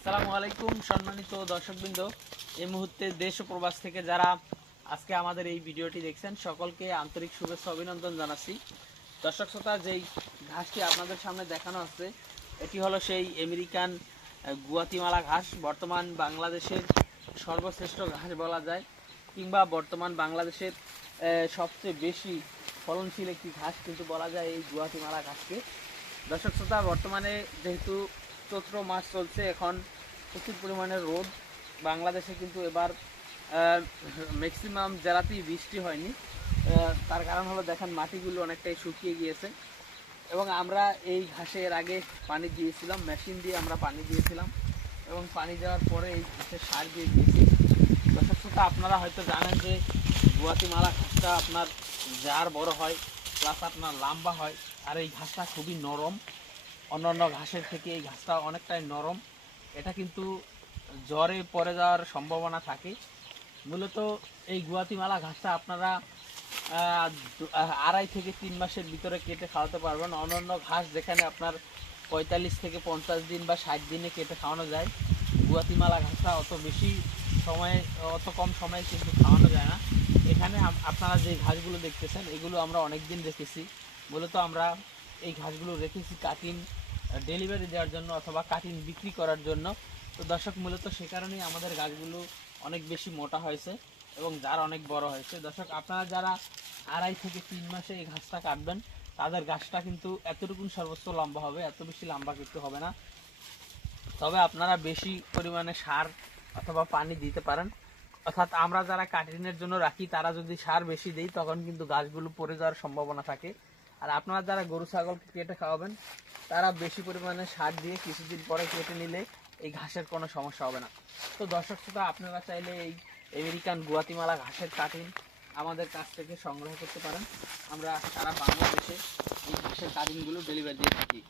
আসসালামু আলাইকুম, সম্মানিত দর্শকবৃন্দ। এই মুহূর্তে দেশ ও প্রবাস থেকে যারা আজকে আমাদের এই ভিডিওটি দেখছেন, সকলকে আন্তরিক শুভেচ্ছা অভিনন্দন জানাচ্ছি। দর্শক শ্রোতা, যেই ঘাসটি আপনাদের সামনে দেখানো হচ্ছে এটি হলো সেই আমেরিকান গুয়াতিমালা ঘাস। বর্তমান বাংলাদেশের সর্বশ্রেষ্ঠ ঘাস বলা যায়, কিংবা বর্তমান বাংলাদেশের সবচেয়ে বেশি ফলনশীল একটি ঘাস কিন্তু বলা যায় এই গুয়াতিমালা ঘাসকে। দর্শক শ্রোতা, বর্তমানে যেহেতু চৈত্র মাস চলছে। এখন প্রচুর পরিমাণে রোদ। বাংলাদেশে কিন্তু এবার ম্যাক্সিমাম জেলাতেই বৃষ্টি হয়নি। তার কারণ হলো দেখেন, মাটিগুলো অনেকটাই শুকিয়ে গিয়েছে। এবং আমরা এই ঘাসে এর আগে পানি দিয়েছিলাম, মেশিন দিয়ে আমরা পানি দিয়েছিলাম। এবং পানি দেওয়ার পরে এই ঘাসে সার দিয়ে দিয়েছি। শ্রোতা আপনারা হয়তো জানেন যে গুয়াতিমালা ঘাসটা আপনার যার বড় হয় প্লাস আপনার লম্বা হয়। আর এই ঘাসটা খুবই নরম। অন্যান্য ঘাসের থেকে এই ঘাসটা অনেকটাই নরম। এটা কিন্তু জ্বরে পড়ে যাওয়ার সম্ভাবনা থাকে। মূলত এই গুয়াতিমালা ঘাসটা আপনারা আড়াই থেকে তিন মাসের ভিতরে কেটে খাওয়াতে পারবেন। অন্যান্য ঘাস যেখানে আপনার পঁয়তাল্লিশ থেকে পঞ্চাশ দিন বা ষাট দিনে কেটে খাওয়ানো যায়, গুয়াতিমালা ঘাসটা অত বেশি সময়ে, অত কম সময়ে কিন্তু খাওয়ানো যায় না। এখানে আপনারা যে ঘাসগুলো দেখতেছেন, এগুলো আমরা অনেক দিন রেখেছি। মূলত আমরা এই ঘাসগুলো রেখেছি কাটিং ডেলিভারি দেওয়ার জন্য অথবা কাটিং বিক্রি করার জন্য। তো দর্শক, মূলত সে কারণেই আমাদের গাছগুলো অনেক বেশি মোটা হয়েছে এবং যার অনেক বড় হয়েছে। দর্শক, আপনারা যারা আড়াই থেকে তিন মাসে এই ঘাসটা কাটবেন, তাদের গাছটা কিন্তু এতটুকুন সর্বোচ্চ লম্বা হবে, এত বেশি লম্বা কিন্তু হবে না। তবে আপনারা বেশি পরিমাণে সার অথবা পানি দিতে পারেন। অর্থাৎ আমরা যারা কাটিনের জন্য রাখি, তারা যদি সার বেশি দেই, তখন কিন্তু গাছগুলো পড়ে যাওয়ার সম্ভাবনা থাকে। আর আপনারা যারা গরু ছাগলকে কেটে খাওয়াবেন, তারা বেশি পরিমাণে সার দিয়ে কিছুদিন পরে কেটে নিলে এই ঘাসের কোনো সমস্যা হবে না। তো দর্শক শ্রোতা, আপনারা চাইলে এই আমেরিকান গুয়াতিমালা ঘাসের কাটিং আমাদের কাছ থেকে সংগ্রহ করতে পারেন। আমরা সারা বাংলাদেশে এই ঘাসের কাটিংগুলো ডেলিভারি দিয়ে থাকি।